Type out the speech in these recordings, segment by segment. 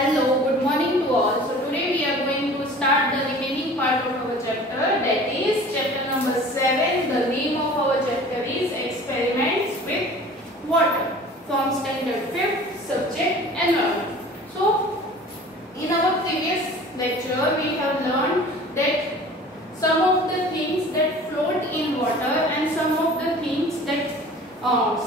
Hello, good morning to all. So today we are going to start the remaining part of our chapter, that is chapter number 7. The name of our chapter is Experiments with Water from standard 5th, subject environment. So in our previous lecture we have learned that some of the things that float in water and some of the things that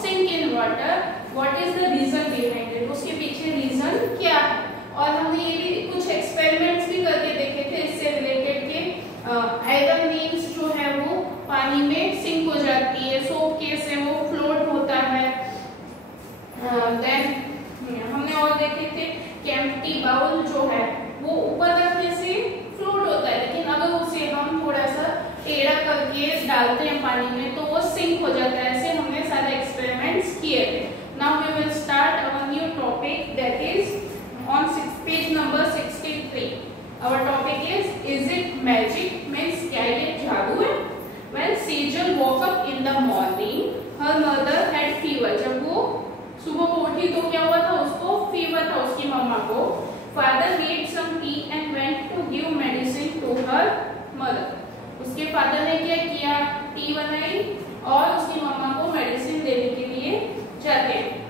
sink in water. What is the reason behind it? उसके पीछे reason क्या है? और हमने ये भी कुछ experiments भी करके देखे थे इससे रिलेटेड के आयरन मीन्स जो है वो पानी में सिंक हो जाती है, सोप केस है वो फ्लोट होता है। देन हमने और देखे थे कि एम्प्टी बाउल जो है वो ऊपर रखने से फ्लोट होता है, लेकिन अगर उसे हम थोड़ा सा टेढ़ा करके डालते हैं पानी में तो वो सिंक हो जाता है। ऐसे हमने सारे एक्सपेरिमेंट्स किए थे। Now we will start our new topic, that is on page number 63. Our topic is it magic? Means क्या ये जादू है? When Sejal woke up in the morning, her mother had fever. जब वो सुबह को उठी तो क्या हुआ था? उसको फीवर था उसकी मम्मा को। Father made some tea and went to give medicine to her mother. उसके फादर ने क्या किया? टी बनाई और उसकी मम्मा को मेडिसिन देने के लिए जाते हैं।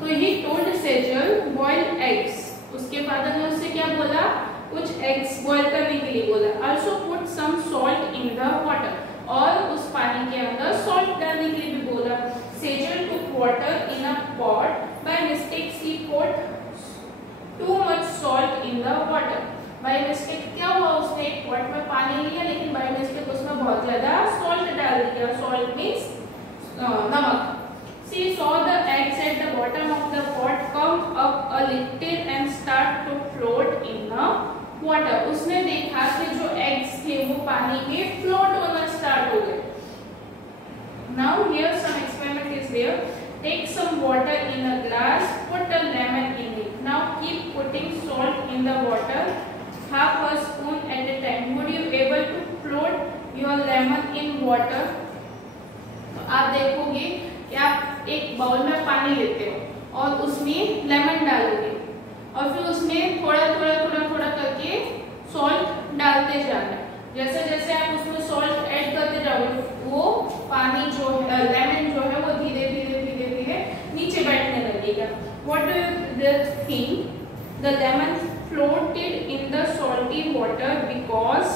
तो he told Sejal boil eggs. उसके फादर ने उससे क्या बोला? कुछ एग्स बॉयल करने के लिए बोला। Also put some salt in the water, और उस पानी के अंदर सॉल्ट डालने के लिए भी बोला। Sejal took water in a pot, by mistake she put too much salt in the water. By mistake क्या हुआ? उसने एक पॉट में पानी लिया लेकिन बाय मिस्टेक उसमें बहुत ज्यादा सॉल्ट डाल दिया। सॉल्ट मींस नमक। She saw the eggs at the bottom of the pot come up a little and start to float in the water. उसने देखा कि जो eggs थे वो पानी में float होना start हो गए। Now here some experiment is there. Take some water in a glass, put a lemon in it. Now keep putting salt in the water, half a spoon at a time. Would you able to float your lemon in water? तो आप देखोगे कि आप एक bowl में पानी लेते हो और उसमें लेमन डालोगे और फिर उसमें थोड़ा थोड़ा करके सॉल्ट डालते जाना। जैसे जैसे आप उसमें सॉल्ट ऐड करते जाओगे वो पानी जो है लेमन जो है वो धीरे धीरे नीचे बैठने लगेगा। What do you think? The lemon floated in the salty water because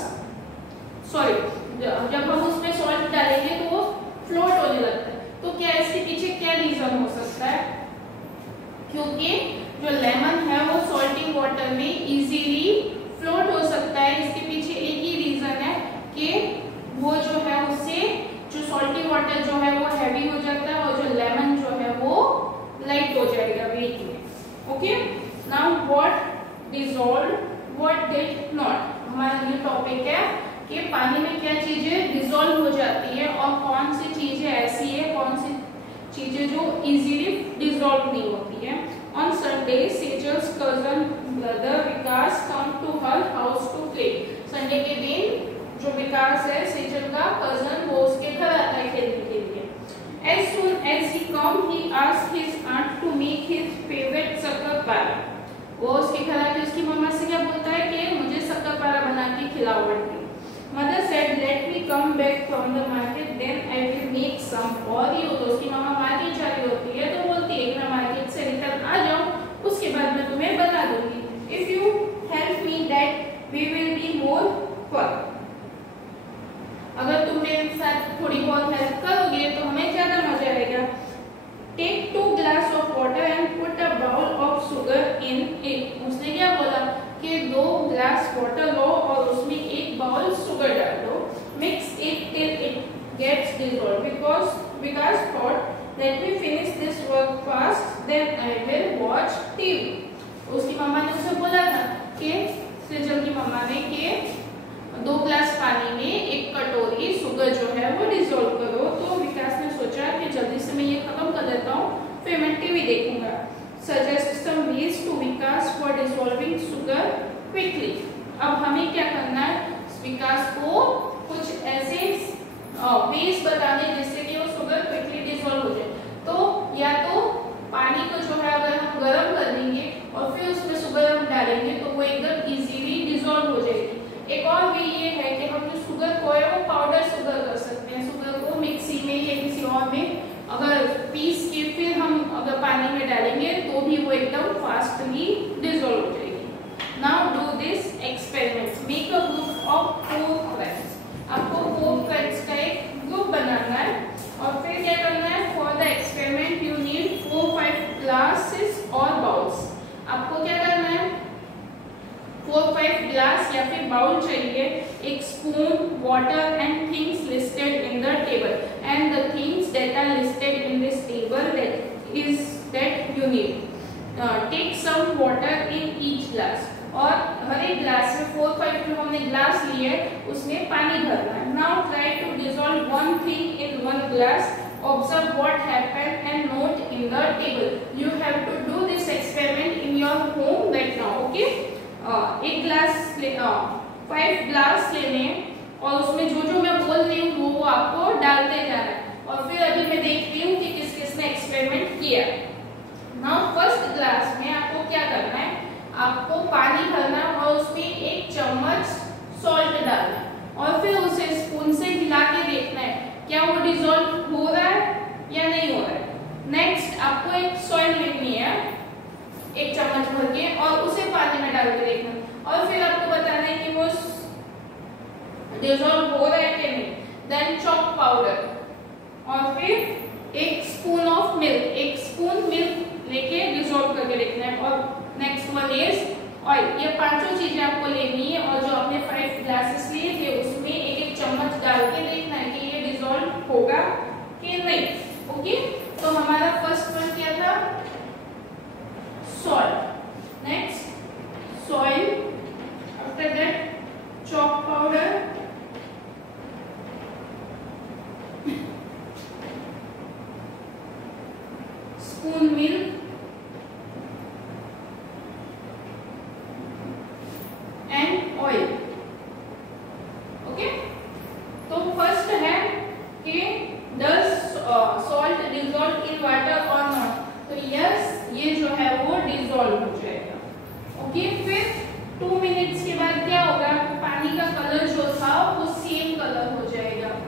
जब हम उसमें सॉल्ट डालेंगे तो वो फ्लोट होने लगता है। तो क्या इसके पीछे क्या रीजन हो सकता है? क्योंकि जो लेमन है वो सॉल्टी वाटर में इजीली फ्लोट हो सकता है। इसके पीछे एक ही रीजन है कि वो जो है उससे जो सॉल्टी वाटर जो है वो हैवी हो जाता है और जो लेमन जो है वो लाइट हो जाएगा वेट में। Okay, now what dissolve, what did not. हमारा न्यू टॉपिक है कि पानी में क्या चीजें डिसॉल्व हो जाती है और कौन सी चीजें ऐसी है, कौन सी चीजें जो इजीली डिसॉल्व नहीं होती है। On Sunday Sejal's cousin brother Vikas come to her house to play. Sunday के दिन जो विकास है सेजल का कजन वो उसके घर आता है खेलने के लिए। As soon as he come, he asked his aunt to make his favorite shakarpara. वो उसके घर आके उसकी मम्मा से क्या बोलता है कि मुझे शक्करपारा बना के खिलाओ aunty. Mother said, "Let me come back from the market, then I will make some for you." तो उसकी मामा मार्केट जा रही होती है तो बोलती है कि मैं मार्केट से रिटर्न आ जाऊँ उसके बाद मैं तुम्हें बता दूंगी। If you help me, that we will be more fun. अगर तुम मेरे साथ थोड़ी बहुत हेल्प करोगे तो हमें ज्यादा मजा आएगा। Take 2 glass of water and put a bowl of sugar in it. उसने क्या बोला कि 2 ग्लास वाटर लो और उसमें 1 बाउल शुगर डाल दो। Mix it till it gets dissolved. Because thought, let me finish this work fast, then I will watch TV. उसकी मम्मा ने उसे बोला था कि सेजल की मम्मा ने कि 2 ग्लास पानी में 1 कटोरी शुगर जो है वो डिसॉल्व करो। तो विकास ने सोचा कि जल्दी से मैं ये खत्म कर देता हूँ फिर मैं टीवी देखूंगा। Suggest some ways to Vikas for dissolving sugar quickly. अब हमें क्या करना है? विकास को कुछ ऐसे वेज बताने जिससे कि वो शुगर क्विकली डिसॉल्व हो जाए। तो या तो पानी को जो है अगर हम गर्म कर देंगे और फिर एक और वे ये है कि हम जो शुगर को है वो पाउडर शुगर कर सकते हैं। शुगर को मिक्सी में या किसी और में अगर पीस के फिर हम अगर पानी में डालेंगे तो भी वो एकदम फास्टली डिसॉल्व हो जाएगी। Now do this experiment, make a group of 4 friends. आपको 4 फ्रेंड्स का एक ग्रुप बनाना है और फिर क्या करना है, for the experiment you need 4-5 glasses और बाउल्स। आपको क्या करना है, 4-5 ग्लास या फिर बाउल चाहिए, एक spoon, water and things listed in the table and the things that are listed in this table that you need. Take some water in each glass, और हर एक ग्लास में 4-5 जो हमने ग्लास लिए उसमें पानी भरना है। Now try to dissolve one thing in one glass, observe what happened and note in the table. You have to do this experiment in your home right now, okay? एक glass 5 glass लेने और उसमें जो जो मैं बोल रही हूँ वो आपको डालते जाना है और फिर अभी मैं देख रही हूँ कि किस किसने एक्सपेरिमेंट किया। नाउ फर्स्ट ग्लास में आपको क्या करना है, आपको पानी भरना और उसमें 1 चम्मच सॉल्ट डालना है और फिर उसे स्पून से हिला के देखना है क्या वो डिसॉल्व हो रहा है या नहीं हो रहा है। नेक्स्ट आपको एक सॉइल लेनी है 1 चम्मच भर के और उसे पानी में डाल के देखना है और फिर आपको बताना है कि वो डिसॉल्व हो रहा है कि नहीं। देन चॉक पाउडर और फिर 1 spoon of milk, 1 spoon milk लेके डिसॉल्व करके देखना है। और नेक्स्ट वन इज ऑयल। ये पांचों चीजें आपको लेनी है और जो आपने 5 ग्लासेस लिए थे उसमें 1-1 चम्मच डाल के देखना है कि ये डिसॉल्व होगा कि नहीं। ओके, तो हमारा फर्स्ट वन क्या था, salt, next soil, after that chalk powder, spoon milk and oil. Okay, तो फर्स्ट है कि does salt dissolve in water और नॉट, तो यस ये जो है वो डिसॉल्व हो जाएगा। ओके, फिर 2 मिनट्स के बाद क्या होगा, पानी का कलर जो था वो सेम कलर हो जाएगा।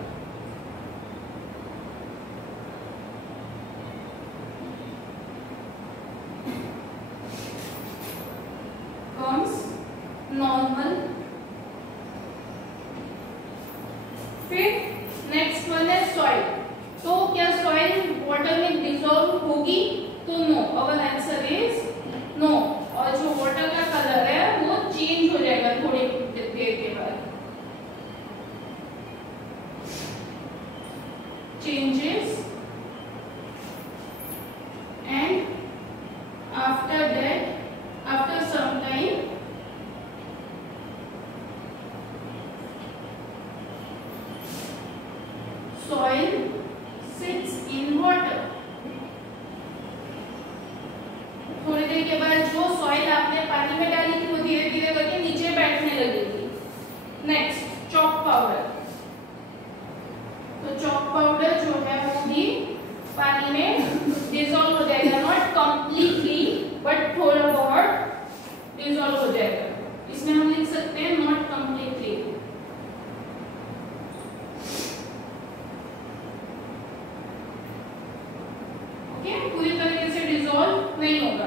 नॉर्मल। फिर नेक्स्ट वन है सॉइल। तो क्या सॉइल वाटर में डिसॉल्व होगी, तो no, our answer is no. और जो वाटर का कलर है वो चेंज हो जाएगा थोड़ी देर के बाद, changes and after that, after some time soil sits in water। थोड़ी देर के बाद जो सॉइल आपने पानी में डाली थी वो धीरे धीरे करके नीचे बैठने लगेगी। Next chalk powder. तो चॉक पाउडर जो है वो भी पानी में डिसॉल्व हो जाएगा, नॉट कंप्लीटली बट थोड़ा बहुत डिसॉल्व हो जाएगा। इसमें हम लिख सकते हैं नॉट कंप्लीटली। पूरी तरीके से डिसॉल्व नहीं होगा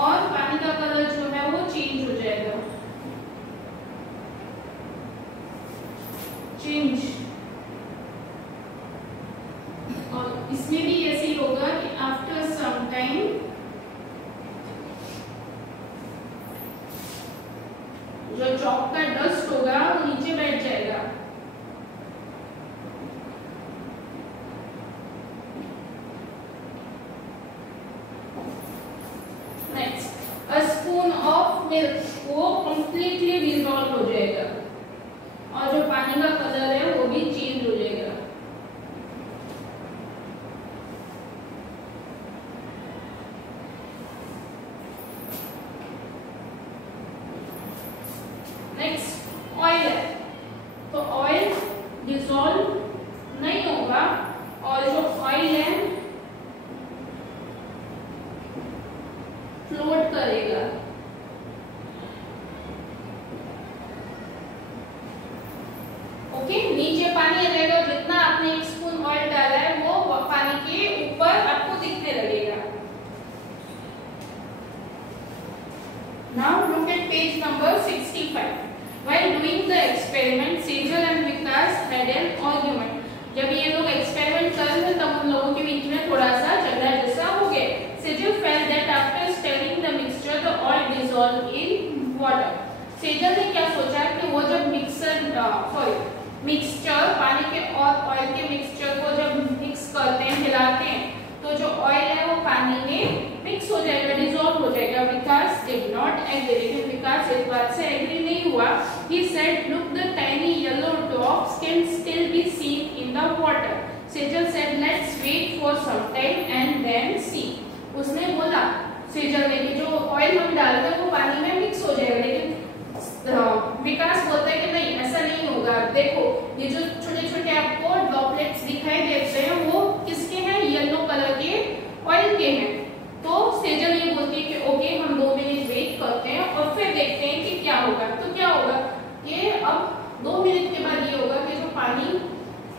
और पानी का कलर जो है वो चेंज हो जाएगा, चेंज। और इसमें भी ऐसे ही होगा कि आफ्टर सम टाइम जो चॉक का डस्ट होगा वो नीचे बैठ जाएगा। मिल्क वो कंप्लीटली डिसॉल्व हो जाएगा और जो पानी का कलर है वो भी चेंज हो जाएगा। नेक्स्ट ऑयल है, तो ऑयल डिसॉल्व नहीं होगा और जो ऑयल है फ्लोट करेगा। पानी आ जाएगा, जितना आपने 1 स्पून ऑयल डाला है वो पानी के ऊपर आपको दिखने लगेगा। Now look at page number 65. While doing the experiment, Sejal and Vikas had an argument. जब ये लोग एक्सपेरिमेंट कर रहे थे तब उन लोगों के बीच में थोड़ा सा झगड़ा जैसा हो गया। Sejal felt that after stirring the mixture, the oil dissolved in water. Sejal ने क्या सोचा कि वो जब मिक्सचर पानी के और ऑयल के मिक्सचर को जब मिक्स करते हैं, हिलाते हैं, तो जो ऑयल है वो पानी में मिक्स हो जाएगा, डिसॉल्व हो जाएगा। विकास डिड नॉट एग्री, लेकिन विकास इस बात से एग्री नहीं हुआ। He said look the tiny yellow drops can still be seen in the water. Sejal said let's wait for some time and then see. उसने बोला सेजल ने कि जो ऑयल हम डालते हैं वो पानी में मिक्स हो जाएगा, लेकिन विकास बोलता है कि नहीं ऐसा नहीं होगा। देखो ये जो छोटे छोटे आपको ड्रॉपलेट्स दिखाई देते हैं वो किसके हैं, येलो कलर के ऑयल के हैं। तो सेजल ये बोलती है कि ओके हम 2 मिनट वेट करते हैं और फिर देखते हैं कि क्या होगा। तो क्या होगा कि अब 2 मिनट के बाद ये होगा कि जो पानी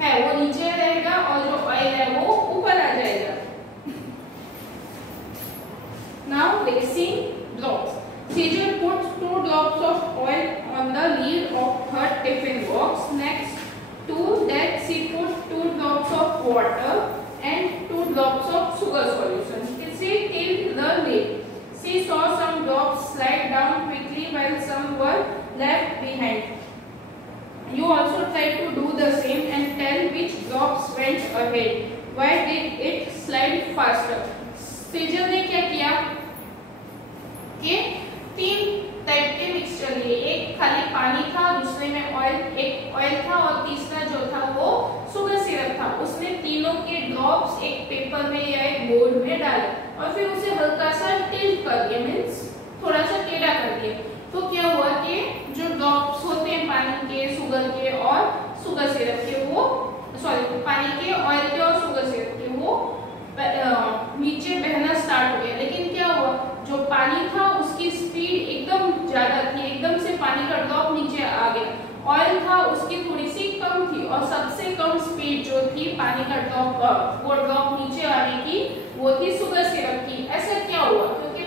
है वो नीचे रहेगा और जो ऑयल है वो ऊपर आ जाएगा। Now mixing drops. Sejal put 2 drops of oil on the lid of her tiffin box. Next to that she put 2 drops of water and 2 drops of sugar solution. She tilted the lid. She saw some drops slide down quickly while some were left behind. You also try to do the same and tell which drops went ahead. Why did it slide faster? Sejal ने क्या किया कि 3 type के mixture लिए, एक खाली पानी था, दूसरे में एक ऑयल था और तीसरा जो था वो शुगर सिरप था। उसने तीनों के ड्रॉप्स एक पेपर में या एक बोर्ड में डाले और फिर उसे हल्का सा टिल्ट कर दिया, मींस थोड़ा सा टेढ़ा कर दिया। तो क्या हुआ कि जो ड्रॉप्स होते हैं पानी के, शुगर के और शुगर सिरप के, वो पानी के, ऑयल के और शुगर सिरप के, वो नीचे बहना स्टार्ट हो गया। लेकिन क्या हुआ, जो पानी था उसकी स्पीड एकदम ज्यादा थी, एकदम से पानी का ड्रॉप नीचे आ गया। ऑयल था उसकी थोड़ी सी कम थी और सबसे कम स्पीड जो थी पानी का ड्रॉप, वो ड्रॉप नीचे आने की, वो थी शुगर सिरप की। ऐसा क्या हुआ, क्योंकि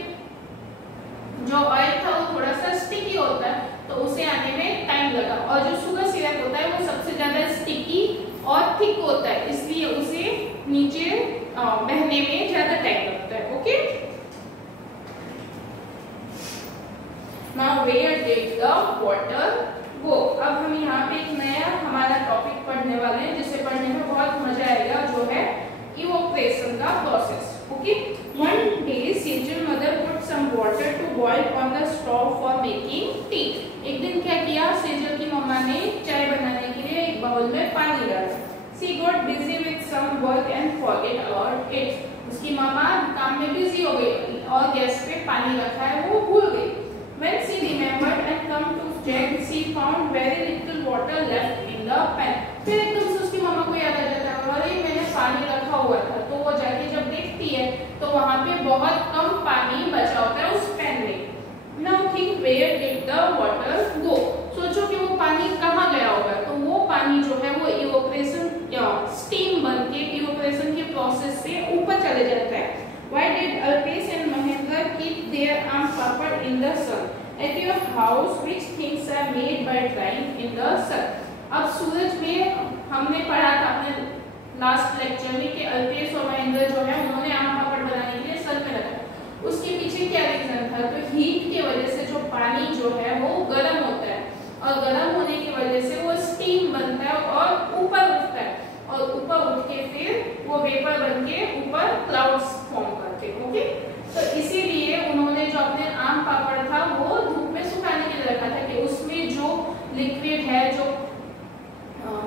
जो ऑयल था वो थोड़ा सा स्टिकी होता है तो उसे आने में टाइम लगा, और जो शुगर सिरप होता है वो सबसे ज्यादा स्टिकी और थिक होता है, इसलिए उसे नीचे बहने में ज्यादा टाइम लगता है। Okay, now where did the water go. अब हम यहाँ पे एक नया हमारा टॉपिक पढ़ने वाले हैं जिसे पढ़ने में बहुत मजा आएगा, जो है इवोक्रेशन का process. Okay, one day Sejal mother put some water to boil on the stove for making tea. एक दिन क्या किया, सेजल की मम्मा ने चाय बनाने के लिए एक बाउल में पानी डाला। She got busy with some work and forget about it. उसकी मामा काम में बिजी हो गई और गैस पे पानी रखा है वो भूल गई। When she remembered and come to check, she found very little water left in the pan. फिर एकदम से उसकी मामा को याद आ जाता है, अरे मैंने पानी रखा हुआ था। तो वो जाके जब देखती है तो वहाँ पे बहुत कम पानी बचा होता है उस पैन में। Now think where did the water go? सोचो कि वो पानी कहाँ गया होगा। तो वो पानी जो है वो इवोपरेशन या स्टीम बनके इवोपरेशन के प्रोसेस से ऊपर चले जाता है। Why did Alpesh and Mahendra keep their aam papad in the sun? At your house, which things are made by drying in the sun? अब सूरज में हमने पढ़ा था अपने लास्ट लेक्चर में कि अल्पेश और महेंद्र जो है उन्होंने आम पापड़ बनाने के लिए सन में रखा। उसके पीछे क्या रीजन था, तो हीट की वजह से जो पानी जो है वो गर्म होता है और गर्म होने की वजह से वो स्टीम बनता है और ऊपर उठता है और ऊपर उठ के फिर वो वेपर बन के ऊपर क्लाउड्स फॉर्म करते हैं। ओके, तो इसीलिए उन्होंने जो अपने आम पापड़ था वो धूप में सुखाने के लिए रखा था कि उसमें जो लिक्विड है, जो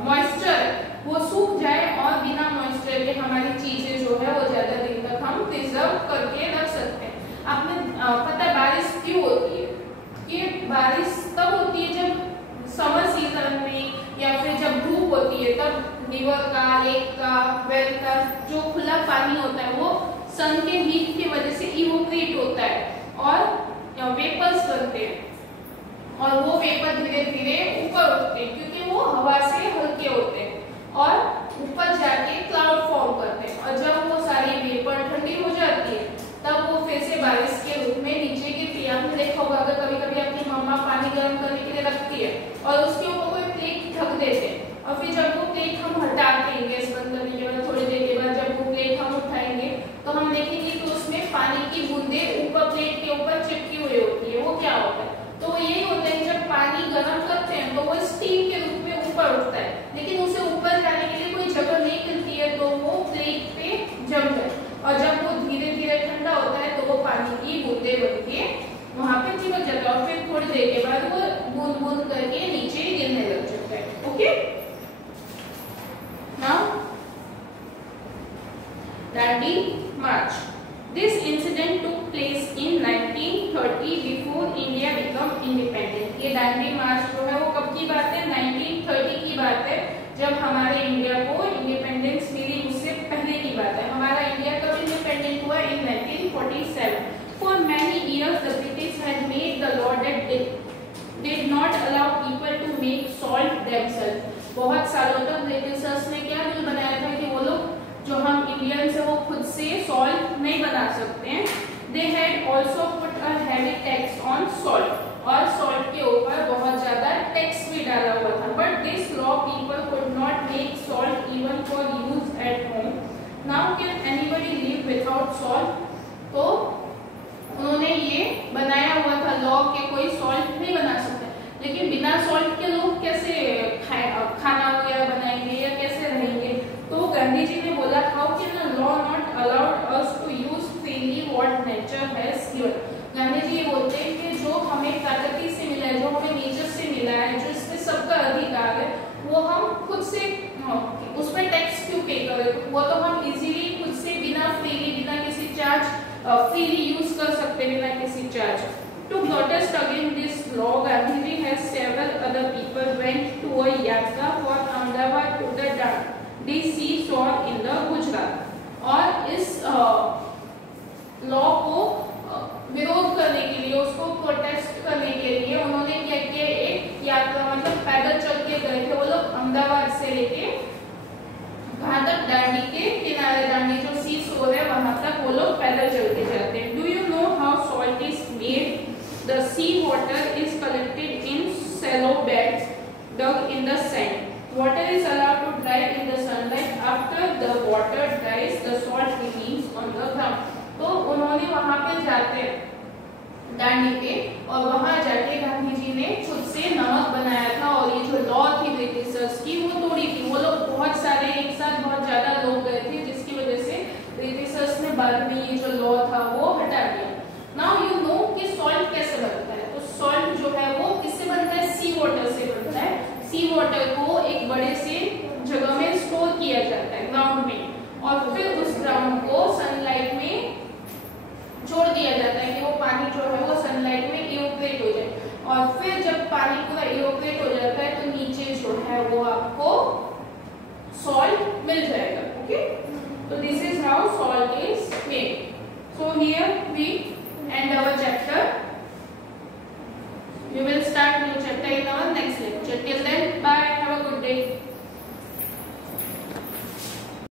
मॉइस्चर, वो सूख जाए और बिना मॉइस्चर के हमारी चीजें जो है वो ज्यादा दिन तक हम प्रिजर्व करके रख सकते हैं। आपने पता है बारिश क्यों होती है? ये बारिश तब होती है जब समर सीजन में या फिर जब धूप होती है, तब रिवर का, लेक का, वेल का जो खुला पानी होता है वो सन के हीट की वजह से इवोपरेट होता है और वेपर्स बनते हैं और वो वेपर धीरे धीरे ऊपर उठते हैं क्योंकि वो हवा से हल्के होते हैं। और ऊपर जाके क्लाउड फॉर्म करते हैं, और जब वो सारी वेपर ठंडी हो जाती है तब वो फिर से बारिश के रूप में नीचे गिरती है। आपने देखा होगा अगर कभी कभी आपकी मम्मा पानी गर्म करने के लिए रखती है और उसके ऊपर कोई प्लेट ढक देते हैं, और फिर जब वो प्लेट हम हटाते हैं गैस बंद करने के बाद थोड़ी देर के बाद जब वो प्लेट हम उठाएंगे तो हम देखेंगे कि उसमें पानी की बूंदे ऊपर प्लेट के ऊपर चिपकी हुई होती है। वो क्या होता है? तो वो यही होता है कि जब पानी गर्म करते हैं तो वो स्टीम के रूप में ऊपर उठता है, लेकिन उसे ऊपर जाने के लिए कोई जगह नहीं मिलती है, तो वो प्लेट पे जम जाए, और जब वो धीरे धीरे ठंडा होता है तो वो पानी की बूंदे बन के वहां पे चिपक जाता है, और फिर थोड़ी देर के बाद वो बूंद बूंद करके नीचे गिरने लग जाता है। Okay, now Dandi March. This incident took place in 1930 before India became independent। ये दांडी मार्च जो है वो कब की बात है? 1930 की बात है, जब हमारे इंडिया को इंडिपेंडेंस मिली उससे पहले की बात है। हमारा इंडिया कब इंडिपेंडेंट हुआ? in 1947। For many years the British had made the law that did not allow people to make salt themselves। बहुत सालों तक ब्रिटिशर्स ने क्या रूल बनाया था कि वो लोग जो हम इंडियंस है वो खुद से सॉल्ट नहीं बना सकते हैं। They had also put a heavy tax on salt, और सॉल्ट के ऊपर बहुत ज्यादा टैक्स भी डाला हुआ था। But this law people could not make salt even for use at home। Now can anybody live without salt? तो उन्होंने ये बनाया हुआ था लॉ के कोई सॉल्ट नहीं बना सकते, लेकिन बिना सॉल्ट के लोग कैसे खाना वगैरह बनाएंगे या कैसे रहेंगे? तो गांधी जी ने बोला how can a law not allowed us to use freely what nature has given. Gandhi ji ये बोलते हैं कि जो हमें प्रकृति से मिला है, जो हमें नेचर से मिला है, जो इसमें सबका अधिकार है, वो हम खुद से उसमें टैक्स क्यों पे करें? वो तो हम इजीली खुद से बिना फ्रीली, बिना किसी चार्ज फ्रीली यूज कर सकते हैं बिना किसी charge. To protest against this law, Gandhiji has several other people went to a yatra for Ahmedabad to the Dandi seashore in the Gujarat। और इस लॉ को विरोध करने के लिए, उसको प्रोटेस्ट करने के लिए उन्होंने क्या किया? एक यात्रा, मतलब पैदल चल के गए थे वो लोग अहमदाबाद से लेके वहां तक, दांडी के किनारे, दांडी जो सी शोर है वहां तक वो लोग पैदल चल के जाते हैं। Do you know how salt is made? The sea water is collected in shallow beds dug in the sand. Water is allowed to dry in the sunlight. After the water dries, the salt remains on the ground। तो उन्होंने वहां पे जाते दांडी पे, और वहां जाके गांधी जी ने खुद से नमक बनाया था, और ये जो लॉ थी ब्रिटिशर्स की वो तोड़ी थी। वो लोग बहुत सारे एक साथ बहुत ज्यादा लोग गए थे, जिसकी वजह से ब्रिटिशर्स ने बाद में ये जो लॉ था वो हटा दिया। नाउ यू नो कि सॉल्ट कैसे बनता है। तो सॉल्ट जो है वो किससे बनता है? सी वाटर से बनता है। सी वाटर को एक बड़े से जगह में स्टोर किया जाता है, ग्राउंड में, और फिर उस ग्राउंड को सनलाइट में छोड़ दिया जाता है कि वो पानी जो है वो सनलाइट में इवोपरेट हो जाए, और फिर जब पानी पूरा इवोपरेट हो जाता है तो नीचे जो है वो आपको सॉल्ट मिल जाएगा। ओके, तो this is how salt is made. So here we